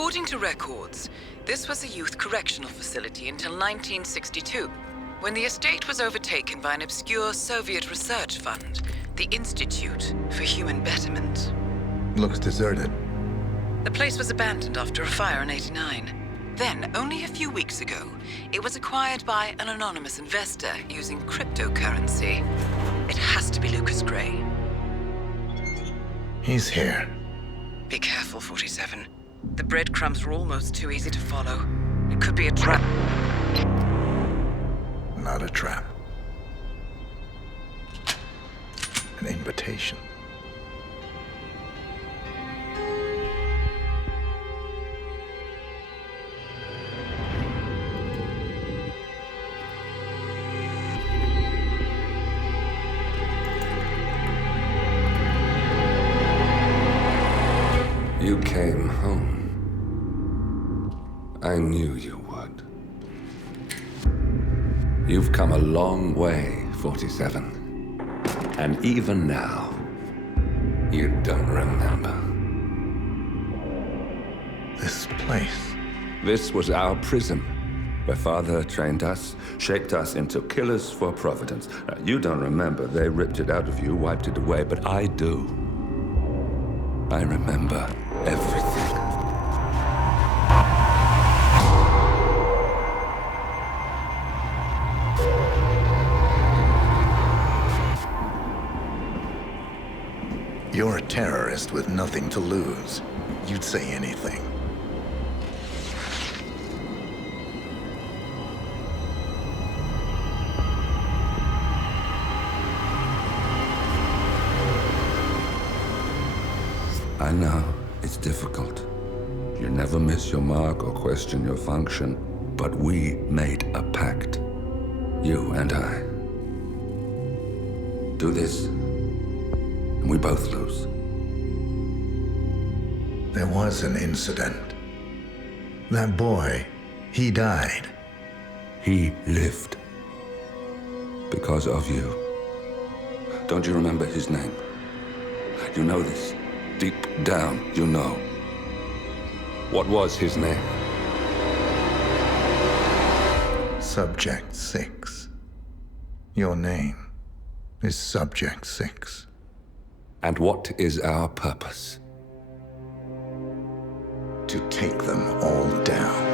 According to records, this was a youth correctional facility until 1962, when the estate was overtaken by an obscure Soviet research fund, the Institute for Human Betterment. Looks deserted. The place was abandoned after a fire in '89. Then, only a few weeks ago, it was acquired by an anonymous investor using cryptocurrency. It has to be Lucas Gray. He's here. Be careful, 47. The breadcrumbs were almost too easy to follow. It could be a trap. Not a trap. An invitation. You came home. I knew you would. You've come a long way, 47. And even now, you don't remember. This place. This was our prison, where Father trained us, shaped us into killers for Providence. Now, you don't remember. They ripped it out of you, wiped it away, but I do. I remember everything. You're a terrorist with nothing to lose. You'd say anything. I know, it's difficult. You never miss your mark or question your function, but we made a pact. You and I. Do this, and we both lose. There was an incident. That boy, he died. He lived. Because of you. Don't you remember his name? You know this. Deep down, you know. What was his name? Subject 6. Your name is Subject 6. And what is our purpose? To take them all down.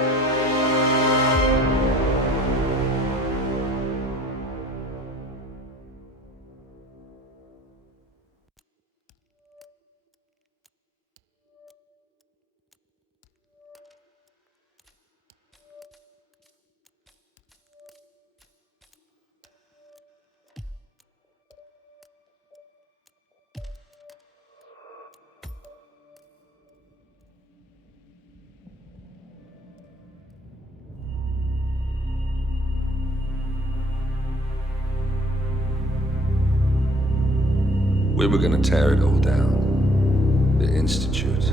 We were gonna tear it all down. The Institute,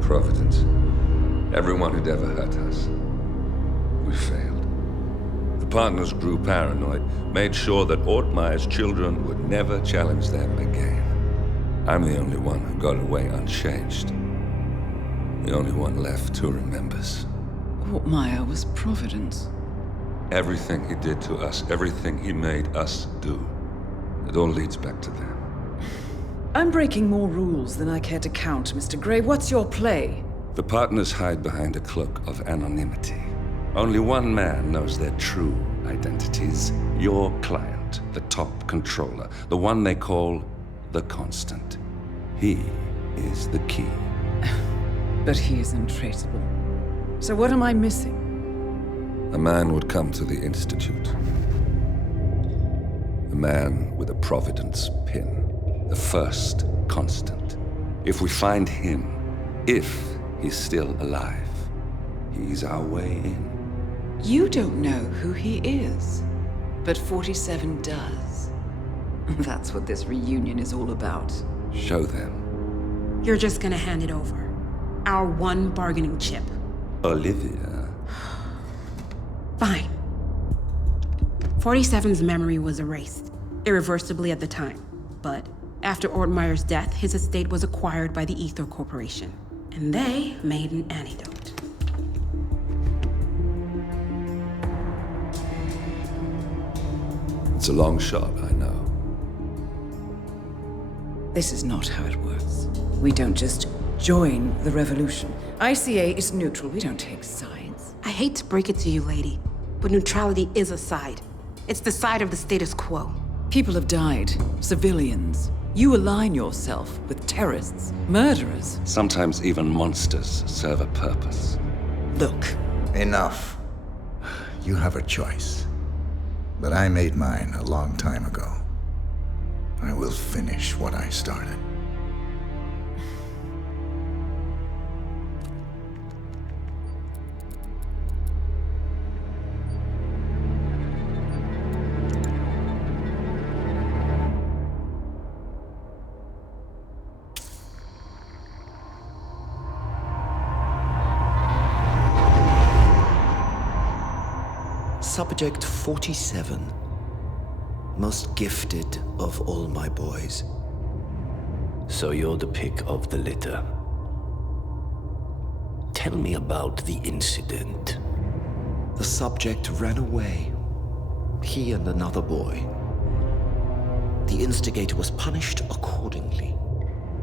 Providence, everyone who'd ever hurt us. We failed. The partners grew paranoid, made sure that Ortmeyer's children would never challenge them again. I'm the only one who got away unchanged. The only one left who remembers. Ortmeyer was Providence. Everything he did to us, everything he made us do, it all leads back to them. I'm breaking more rules than I care to count, Mr. Gray. What's your play? The partners hide behind a cloak of anonymity. Only one man knows their true identities. Your client, the top controller, the one they call the Constant. He is the key. But he is untraceable. So what am I missing? A man would come to the Institute. A man with a Providence pin. The first Constant. If we find him, if he's still alive, he's our way in. You don't know who he is, but 47 does. That's what this reunion is all about. Show them. You're just gonna hand it over. Our one bargaining chip. Olivia. Fine. 47's memory was erased, irreversibly at the time. But after Ortmeyer's death, his estate was acquired by the Ether Corporation. And they made an antidote. It's a long shot, I know. This is not how it works. We don't just join the revolution. ICA is neutral. We don't take sides. I hate to break it to you, lady, but neutrality is a side. It's the side of the status quo. People have died. Civilians. You align yourself with terrorists, murderers. Sometimes even monsters serve a purpose. Look, Enough. You have a choice. But I made mine a long time ago. I will finish what I started. Subject 47. Most gifted of all my boys. So you're the pick of the litter. Tell me about the incident. The subject ran away. He and another boy. The instigator was punished accordingly.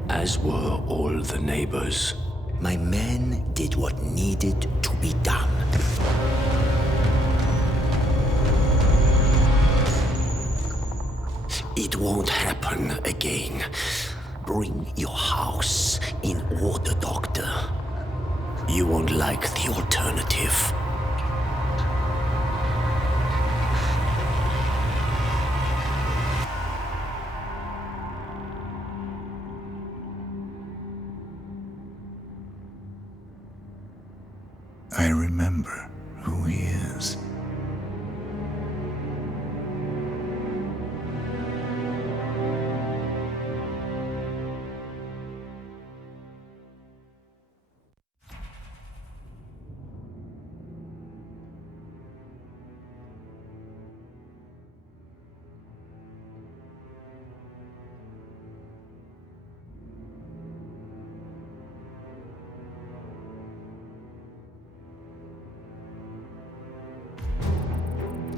As were all the neighbors. My men did what needed to be done. It won't happen again. Bring your house in order, Doctor. You won't like the alternative. I remember who he is.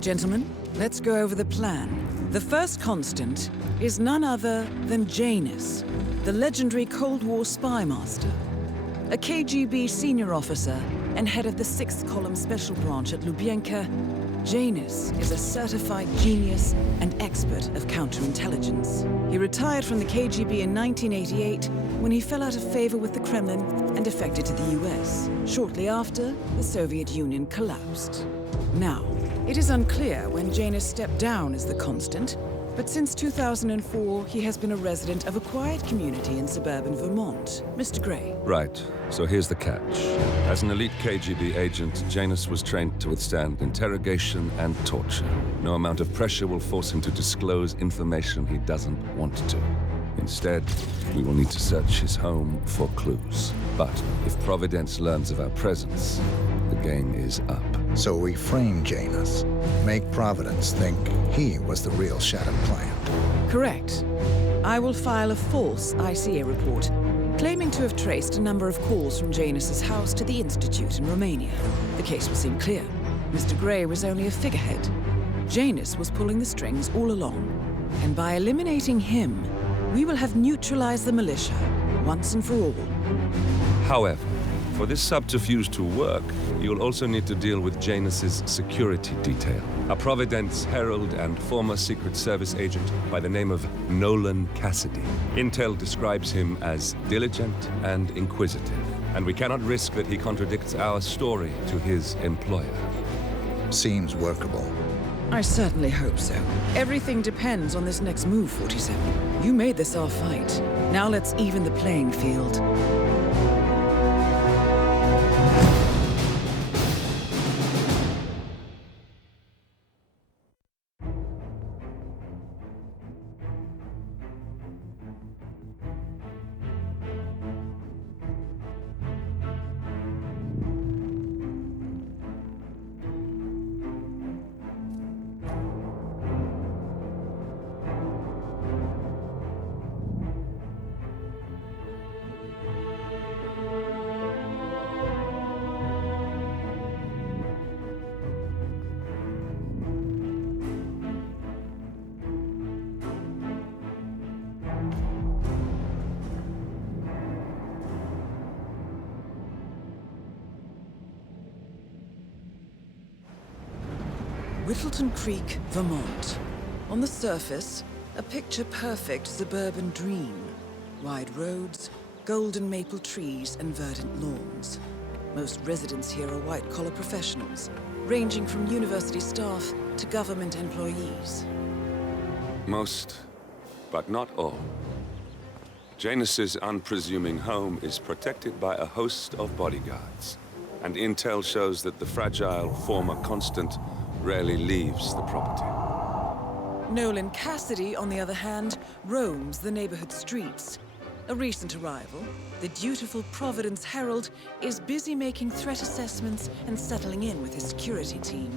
gentlemen, let's go over the plan. The first constant is none other than Janus, the legendary Cold War spy master, a KGB senior officer and head of the 6th Column Special Branch at Lubyanka. Janus is a certified genius and expert of counterintelligence. He retired from the KGB in 1988 when he fell out of favor with the Kremlin and defected to the US. Shortly after, the Soviet Union collapsed. Now, it is unclear when Janus stepped down as the constant, but since 2004, he has been a resident of a quiet community in suburban Vermont. Mr. Gray. Right. So here's the catch. As an elite KGB agent, Janus was trained to withstand interrogation and torture. No amount of pressure will force him to disclose information he doesn't want to. Instead, we will need to search his home for clues. But if Providence learns of our presence, the game is up. So we frame Janus, make Providence think he was the real Shattered client. Correct. I will file a false ICA report, claiming to have traced a number of calls from Janus's house to the Institute in Romania. The case will seem clear. Mr. Gray was only a figurehead. Janus was pulling the strings all along. And by eliminating him, we will have neutralized the militia, once and for all. However, for this subterfuge to work, you'll also need to deal with Janus's security detail. A Providence herald and former Secret Service agent by the name of Nolan Cassidy. Intel describes him as diligent and inquisitive, and we cannot risk that he contradicts our story to his employer. Seems workable. I certainly hope so. Everything depends on this next move, 47. You made this our fight. Now let's even the playing field. Whittleton Creek, Vermont. On the surface, a picture-perfect suburban dream. Wide roads, golden maple trees, and verdant lawns. Most residents here are white-collar professionals, ranging from university staff to government employees. Most, but not all. Janus's unpresuming home is protected by a host of bodyguards, and intel shows that the fragile former constant rarely leaves the property. Nolan Cassidy, on the other hand, roams the neighborhood streets. A recent arrival, the dutiful Providence Herald is busy making threat assessments and settling in with his security team.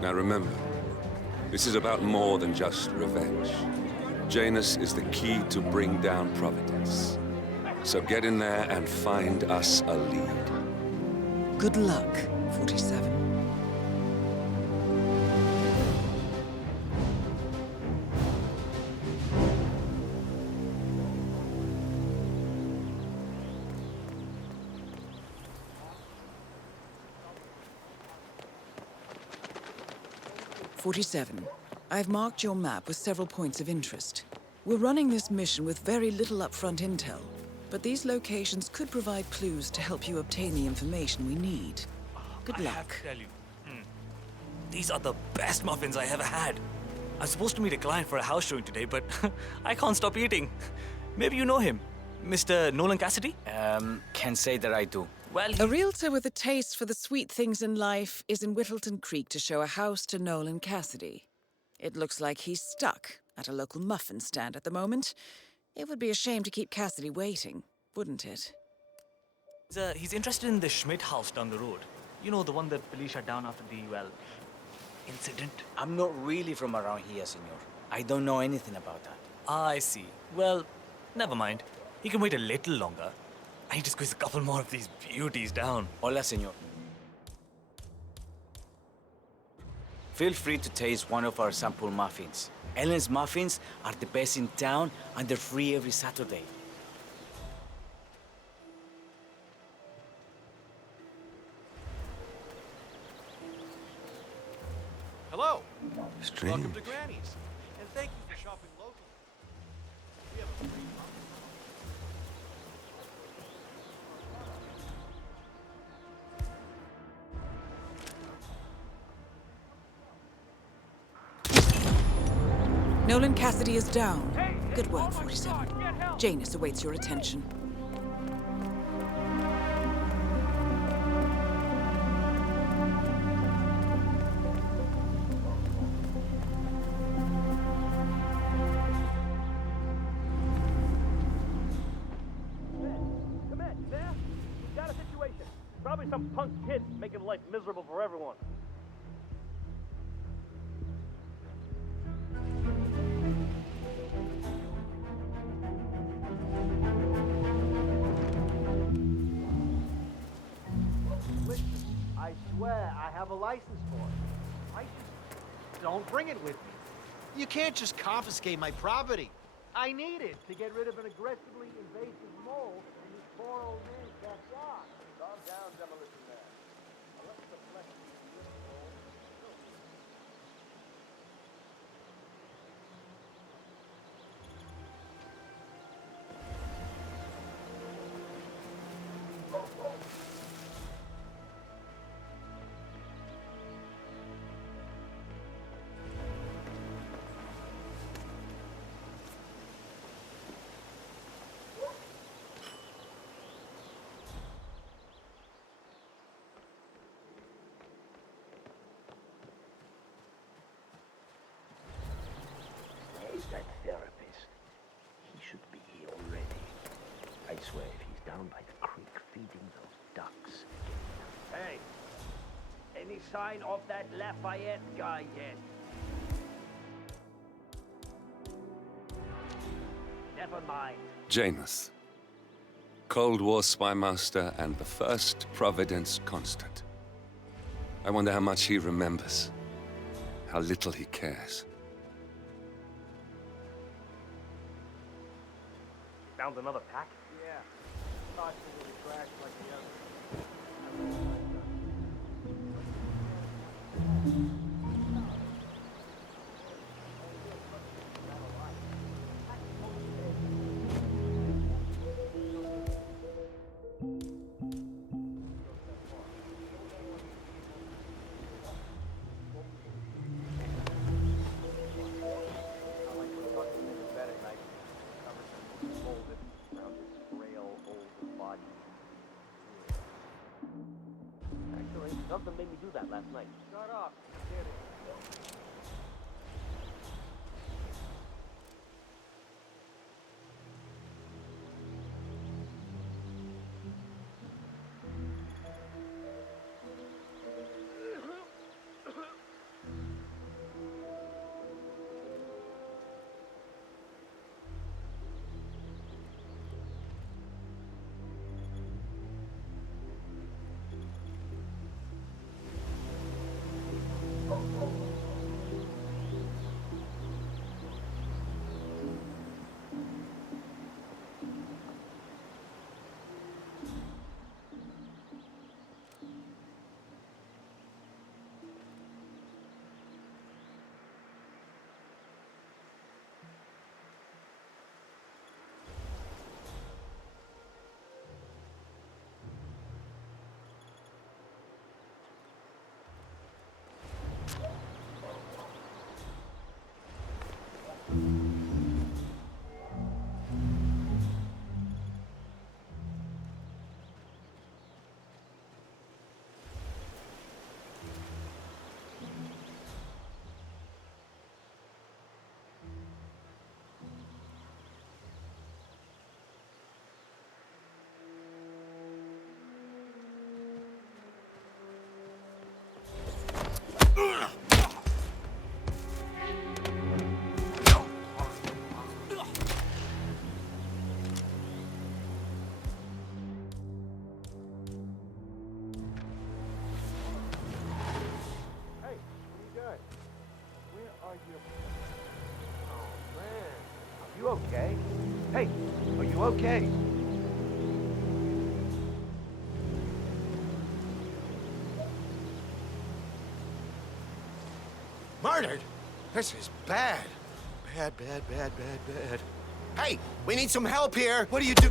Now remember, this is about more than just revenge. Janus is the key to bring down Providence. So get in there and find us a lead. Good luck, 47. I've marked your map with several points of interest. We're running this mission with very little upfront intel, but these locations could provide clues to help you obtain the information we need. Good luck. I have to tell you, these are the best muffins I ever had. I'm supposed to meet a client for a house showing today, but I can't stop eating. Maybe you know him, Mr. Nolan Cassidy? Can't say that I do. Well, A realtor with a taste for the sweet things in life is in Whittleton Creek to show a house to Nolan Cassidy. It looks like he's stuck at a local muffin stand at the moment. It would be a shame to keep Cassidy waiting, wouldn't it? he's interested in the Schmidt house down the road. You know, the one that police shut down after the, incident. I'm not really from around here, senor. I don't know anything about that. I see. Well, never mind. He can wait a little longer. I need to squeeze a couple more of these beauties down. Hola, senor. Feel free to taste one of our sample muffins. Ellen's muffins are the best in town, and they're free every Saturday. Hello. Strange. Welcome to Granny's. And thank you for shopping locally. We have a free Nolan Cassidy is down. Good work, 47. Janus awaits your attention. Come in, you there? We've got a situation. Probably some punk kid making life miserable for everyone. Listen, I swear I have a license for it. I just don't bring it with me. You can't just confiscate my property. I need it to get rid of an aggressively invasive mole in this poor old man's backyard. Calm down, demolition man. I'll let the flesh be useful. Where's that therapist? He should be here already. I swear if he's down by the creek feeding those ducks. Hey, any sign of that Lafayette guy yet? Never mind. Janus. Cold War spy master and the first Providence constant. I wonder how much he remembers. How little he cares. Found another pack? Yeah. Thought it was trash like the others. Something made me do that last night. Shut up. Get it. You okay? Hey, are you okay? Murdered? This is bad. Bad, bad, bad, bad, bad. Hey, we need some help here. What do you do?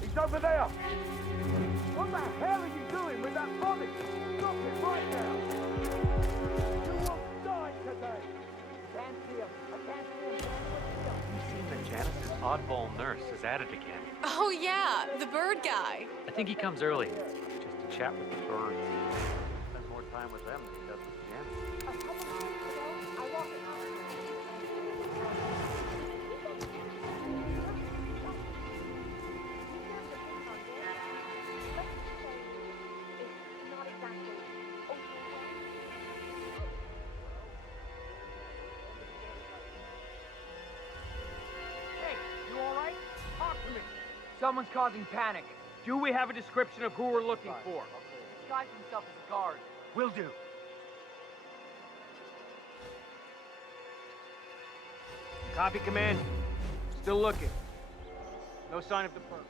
He's over there! What the hell are you doing with that body? Stop it right now! You will die today! Can't see him. I can't see him. You've seen that Janice's oddball nurse is at it again. Oh yeah, the bird guy. I think he comes early, just to chat with the birds. Spends more time with them than he does with Janice. Someone's causing panic. Do we have a description of who we're looking for? Disguise himself as a guard. Will do. Copy, Command. Still looking. No sign of the perp.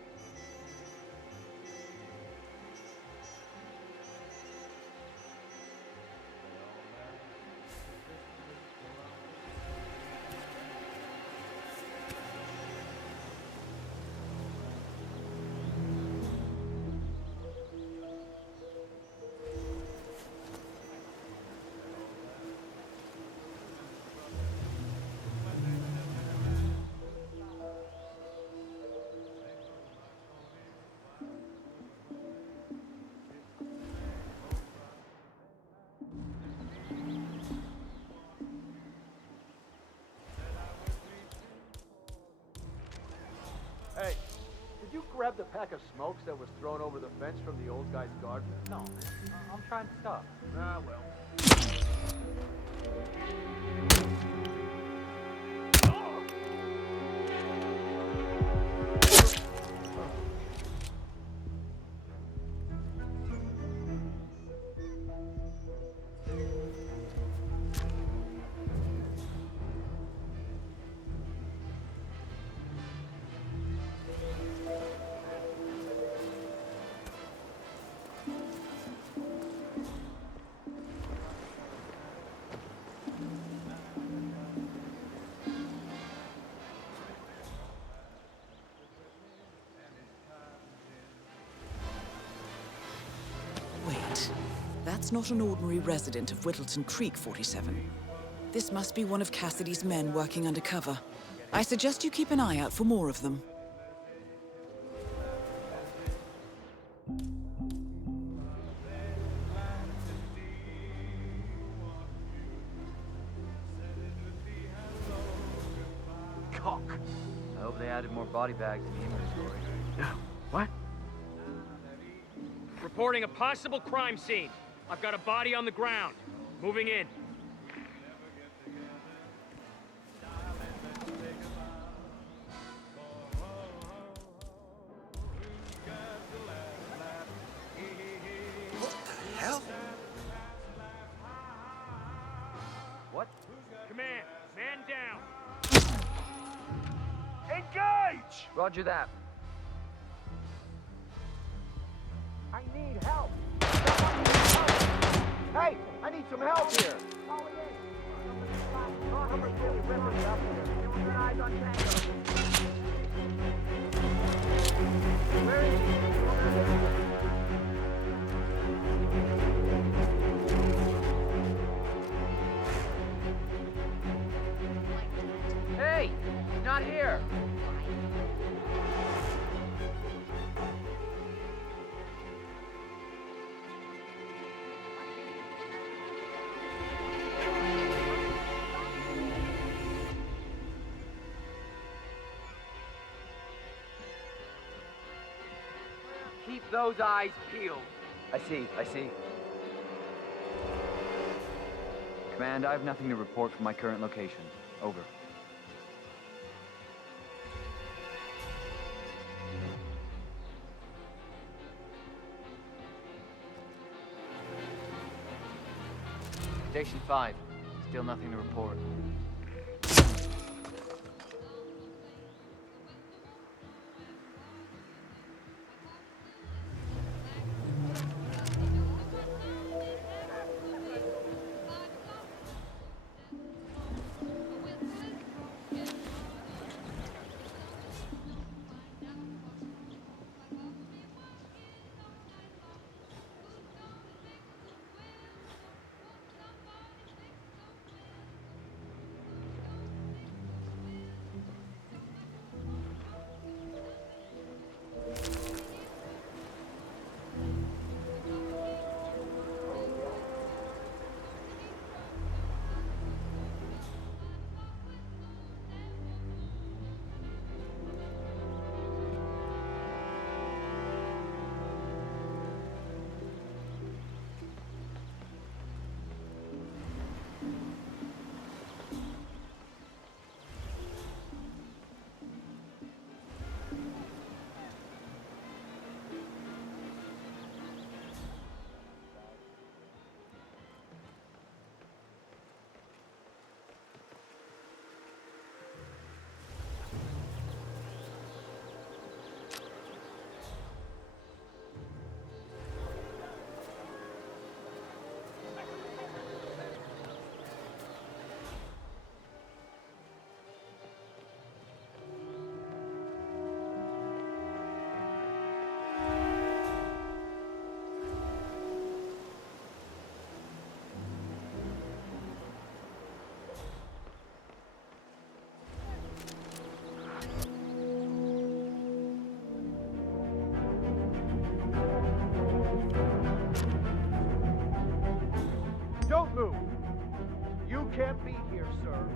you grab the pack of smokes that was thrown over the fence from the old guy's garden? No, man. I'm trying to stop. Ah, well. Wait, that's not an ordinary resident of Whittleton Creek, 47. This must be one of Cassidy's men working undercover. I suggest you keep an eye out for more of them. Cock. I hope they added more body bags to the inventory. What? Reporting a possible crime scene. I've got a body on the ground. Moving in. What the hell? What? Command, man down. Engage! Roger that. I need help. Someone needs help. Hey, I need some help here. Where is he? Hey! He's not here! Keep those eyes peeled. I see. Command, I have nothing to report from my current location. Over. Station 5. Still nothing to report. Don't move. You can't be here, sir.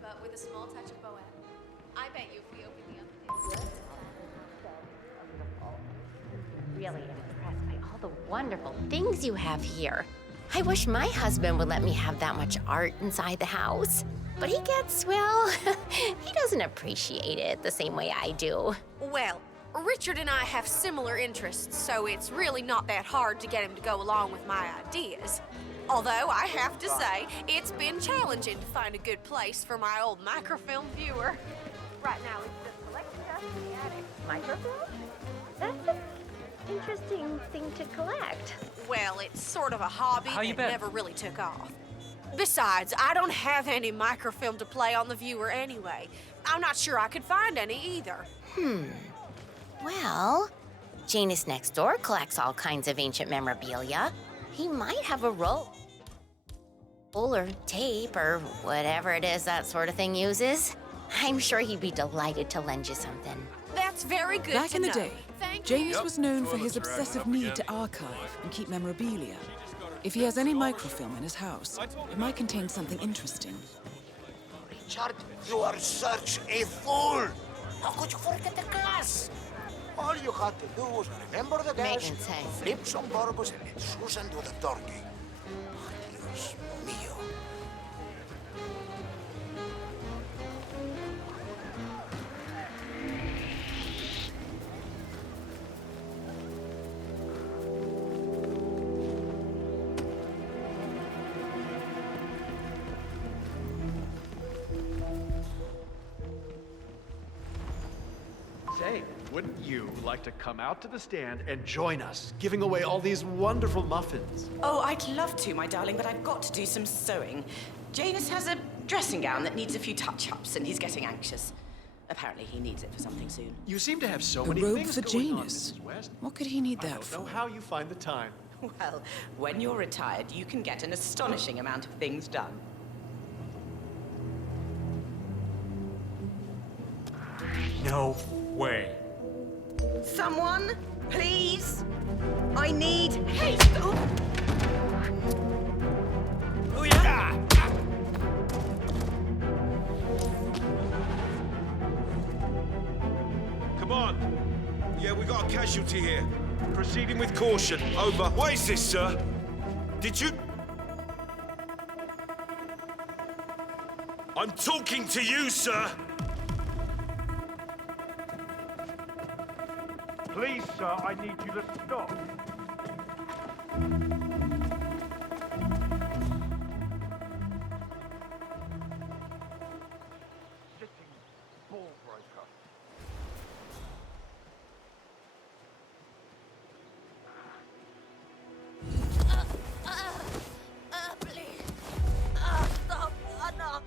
But with a small touch of Bohem. I bet you if we open the other Really impressed by all the wonderful things you have here. I wish my husband would let me have that much art inside the house. But he gets, well, he doesn't appreciate it the same way I do. Well, Richard and I have similar interests, so it's really not that hard to get him to go along with my ideas. Although, I have to say, it's been challenging to find a good place for my old microfilm viewer. Right now, it's just collecting dust in the attic. Microfilm? That's an interesting thing to collect. Well, it's sort of a hobby How you that been? never really took off. Besides, I don't have any microfilm to play on the viewer anyway. I'm not sure I could find any either. Well, Janus next door collects all kinds of ancient memorabilia. He might have a roll or tape or whatever it is that sort of thing uses. I'm sure he'd be delighted to lend you something. That's very good Back to in the know. day, Thank Janus you. was known for his obsessive need to archive and keep memorabilia. If he has any microfilm in his house, it might contain something interesting. Richard, you are such a fool! How could you forget the class? All you had to do was remember the gas, Maintenance says. flip some barbers, and let Susan do the talking. Dios mío. Say, wouldn't you like to come out to the stand and join us, giving away all these wonderful muffins? Oh, I'd love to, my darling, but I've got to do some sewing. Janus has a dressing gown that needs a few touch-ups, and he's getting anxious. Apparently he needs it for something soon. You seem to have so A many robe things for going on, Janus. Mrs. West. What could he need I that don't for? know how you find the time. Well, when you're retired, you can get an astonishing amount of things done. No way. Someone, please? I need haste! Oh. Oh yeah! Come on. Yeah, we got a casualty here. Proceeding with caution. Over. What is this, sir? Did you... I'm talking to you, sir! Please, sir, I need you to stop. Sitting ball breaker. Please. Stop. Enough.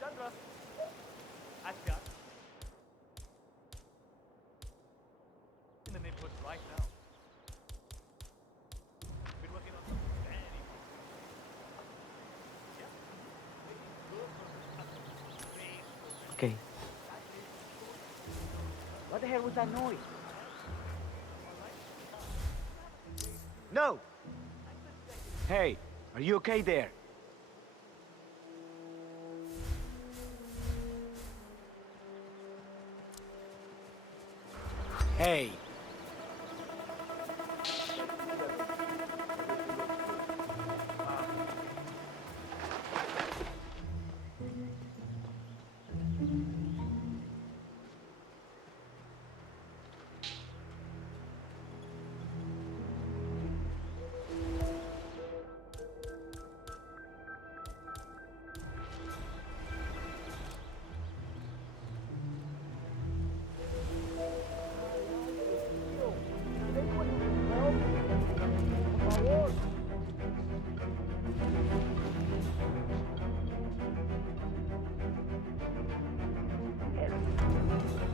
Chandra. Asgard. In the neighborhood right now. Been working on something very Okay. What the hell was that noise? No! Hey, are you okay there? Hey!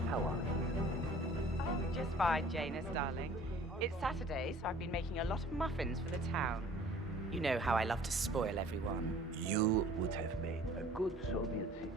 How are you? Oh, just fine, Janus, darling. It's Saturday, so I've been making a lot of muffins for the town. You know how I love to spoil everyone. You would have made a good Soviet citizen.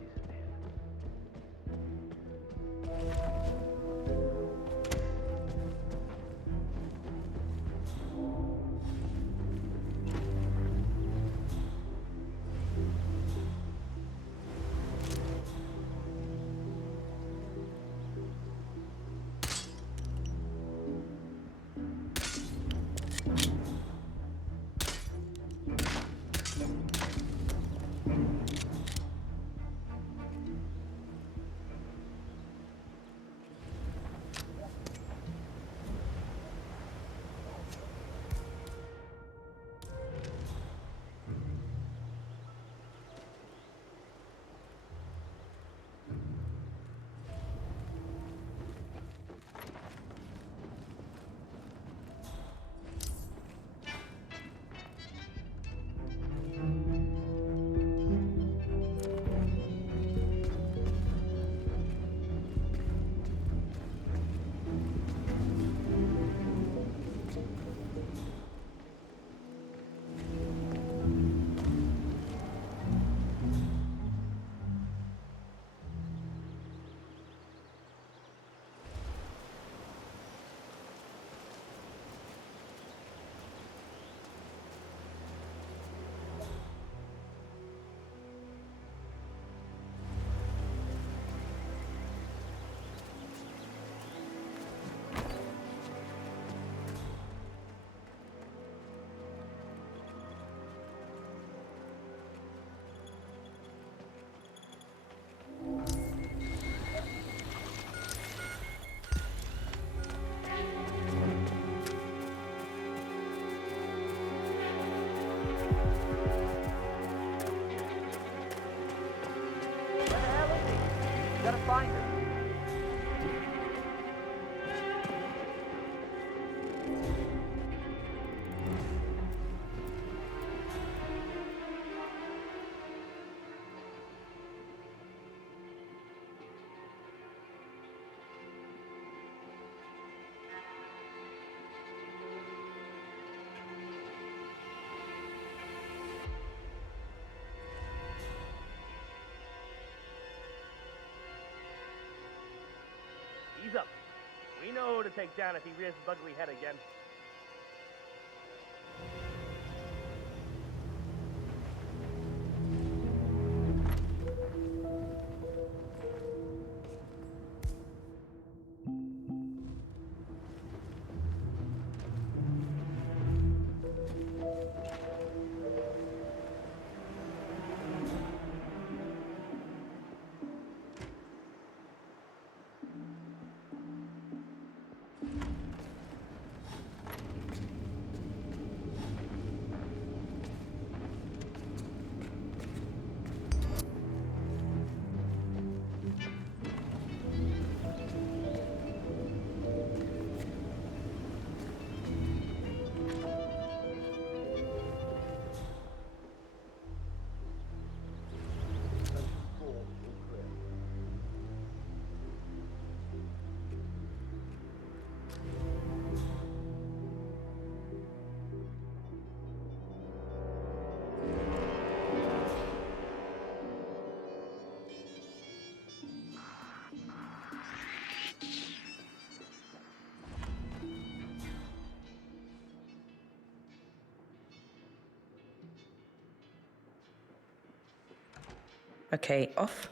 Gotta find her. Ease up. We know who to take down if he rears his ugly head again. Okay, off.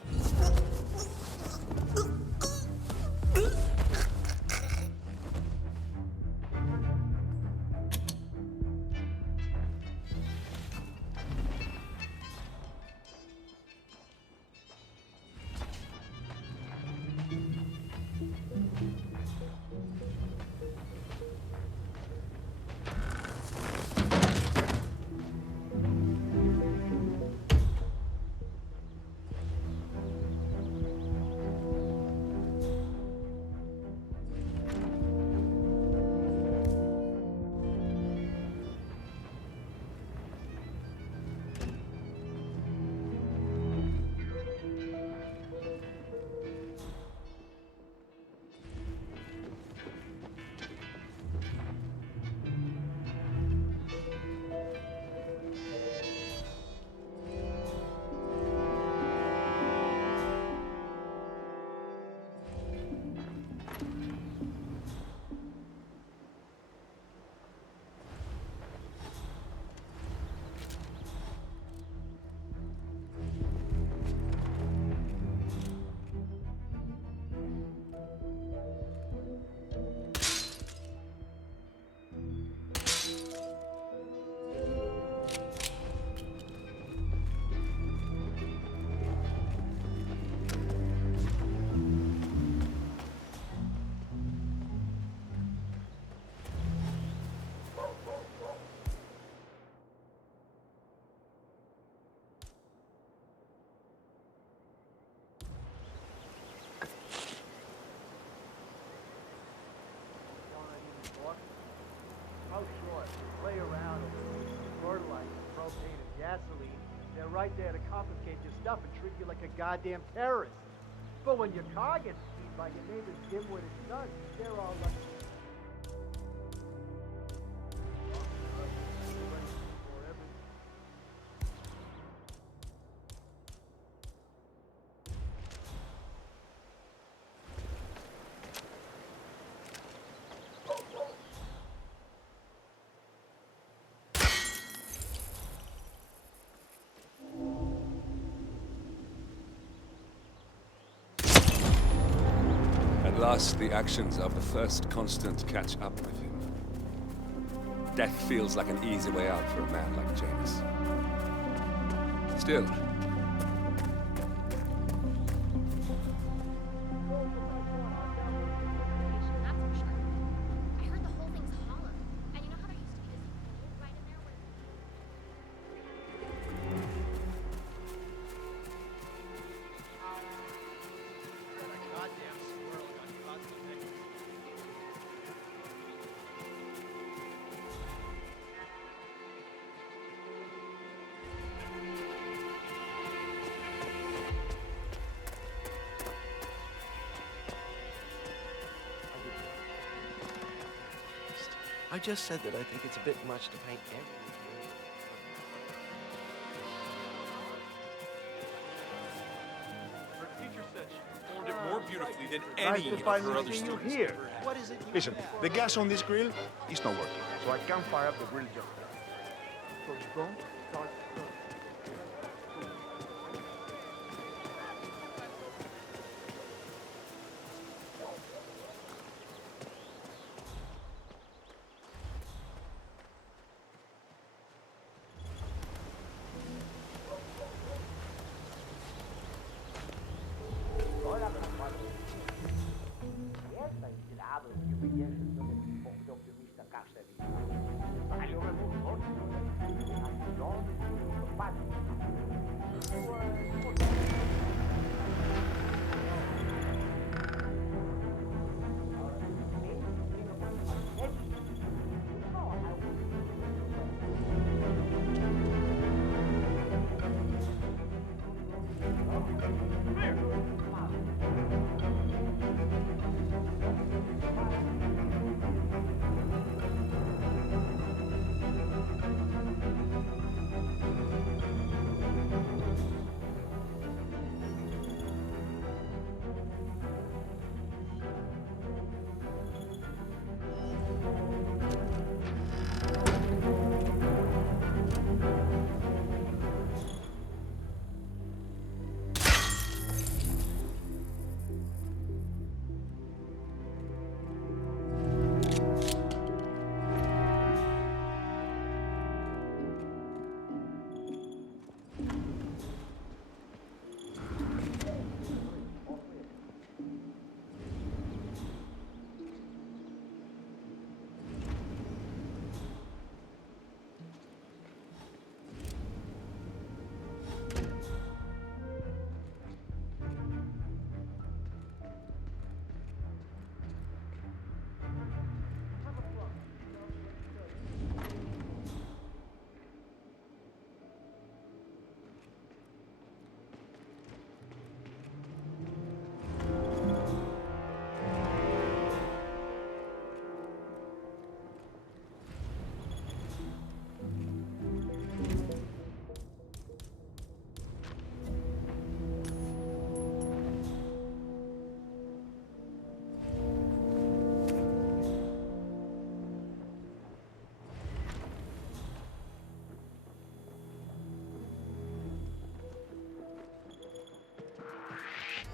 How short? Play around with fertilizer, propane, and gasoline. They're right there to confiscate your stuff and treat you like a goddamn terrorist. But when your car gets beat by your neighbor's dim-witted son, they're all like... At last, the actions of the first constant catch up with him. Death feels like an easy way out for a man like Janus. Still, I just said that I think it's a bit much to paint everything. Her teacher said she performed it more beautifully than Nice any to of find her other anything new students here. ever had. What is it? Listen, the gas on this grill is not working, so I can't fire up the grill just now. So don't start stirring.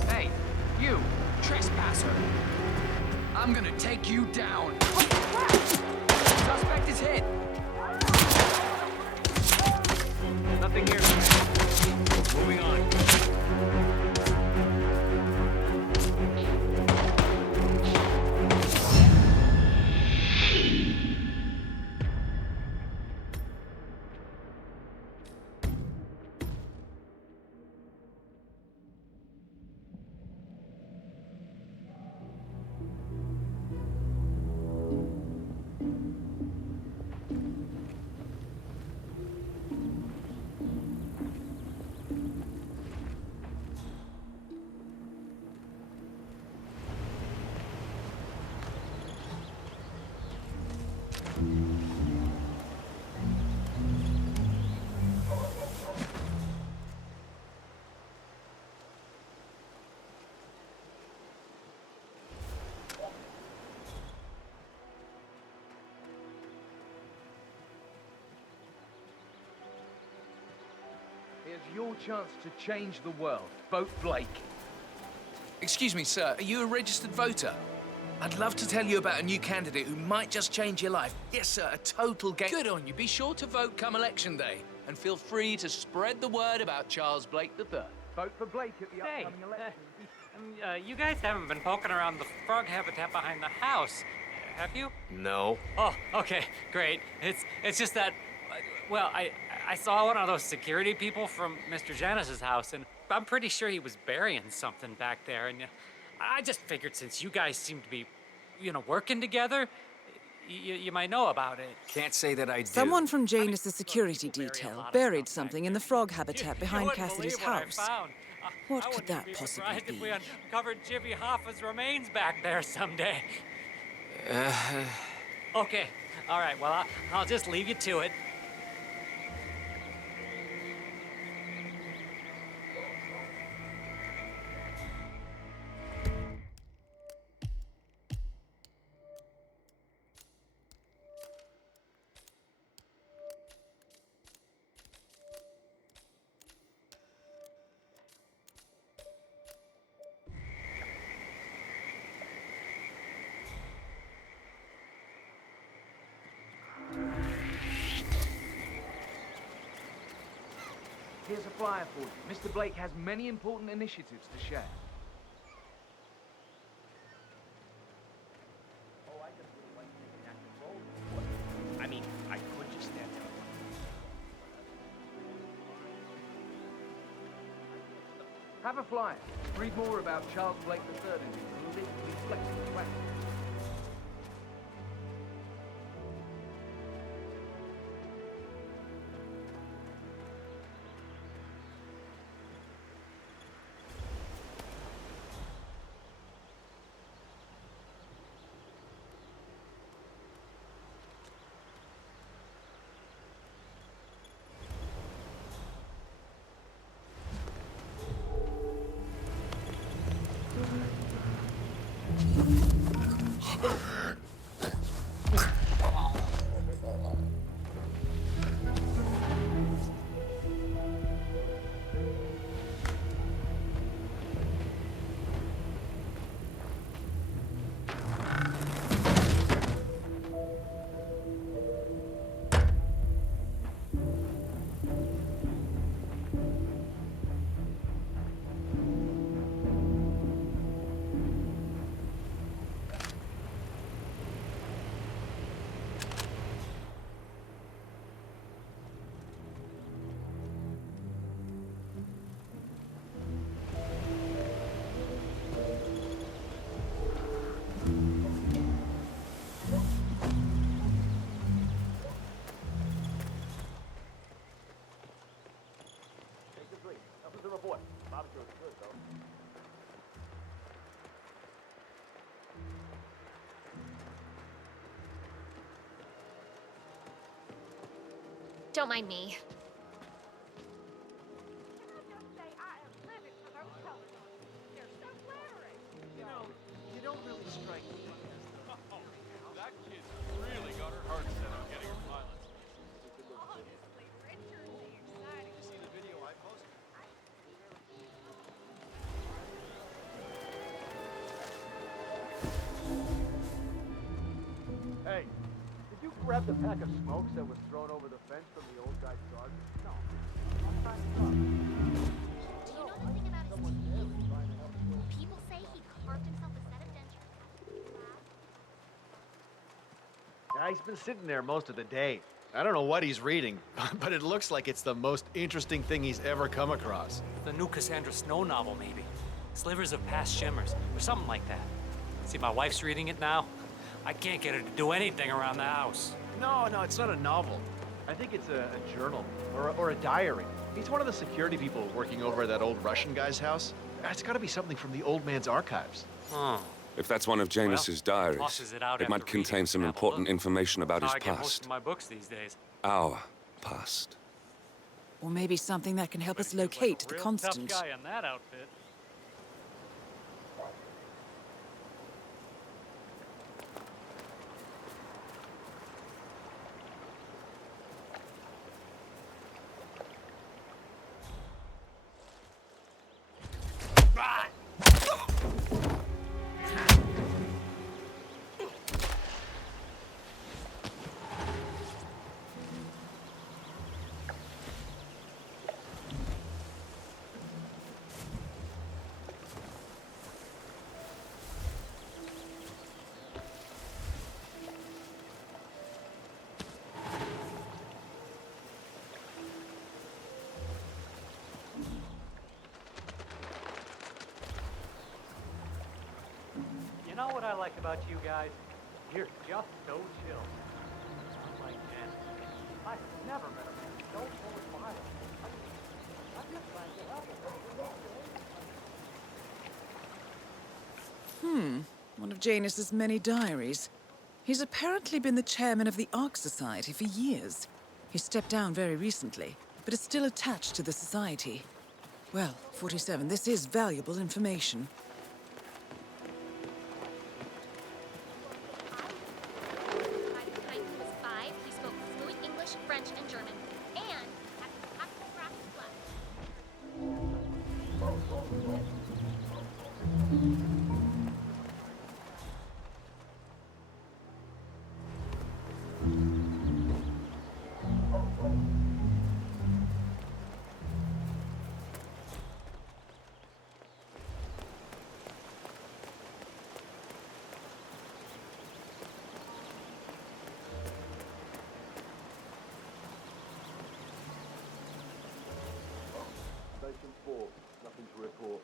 Hey, you, trespasser. I'm gonna take you down. Suspect is hit. Nothing here. Moving on. Here's your chance to change the world. Vote Blake. Excuse me, sir. Are you a registered voter? I'd love to tell you about a new candidate who might just change your life. Yes, sir, a total game. Good on you. Be sure to vote come election day. And feel free to spread the word about Charles Blake III. Vote for Blake at the upcoming election. You guys haven't been poking around the frog habitat behind the house, have you? No. Oh, okay, great. It's just that, well, I saw one of those security people from Mr. Janice's house, and I'm pretty sure he was burying something back there, and I just figured since you guys seem to be, working together, you might know about it. Can't say that I do. Someone from Janus's security detail buried something in the frog habitat behind wouldn't Cassidy's believe what I house. found. What I could wouldn't that be possibly surprised be? if we uncovered Jimmy Hoffa's remains back there someday. Okay, all right, well, I'll just leave you to it. Here's a flyer for you. Mr. Blake has many important initiatives to share. I mean, I could just stand there. Have a flyer. Read more about Charles Blake III and his politically flexible practice. Don't mind me. You don't really strike me as That kid's really got her heart set on getting her pilots. You see the video I posted? Hey, did you grab the pack of smokes that was thrown over the fence from the old guy's garden? No. Do you know anything about his teeth? People say he carved himself a set of dentures. Yeah, he's been sitting there most of the day. I don't know what he's reading, but it looks like it's the most interesting thing he's ever come across. The new Cassandra Snow novel, maybe. Slivers of Past Shimmers, or something like that. See, my wife's reading it now. I can't get her to do anything around the house. No, it's not a novel. I think it's a journal, or a diary. He's one of the security people working over at that old Russian guy's house. It's gotta be something from the old man's archives. Huh. If that's one of Janus's diaries, tosses it out it might after contain some reading it. important information about How his I get most past. of my books these days. Our past. Or maybe something that can help us locate the Constant. Tough guy in that outfit. You know what I like about you guys? You're just so chill. Unlike Jen. I've never met a man so full of fire. I'm just trying to help him. One of Janus's many diaries. He's apparently been the chairman of the Ark Society for years. He stepped down very recently, but is still attached to the society. Well, 47, this is valuable information. By the time he was 5, he spoke fluent English, French, and German, and had topographic flags. Station 4, nothing to report.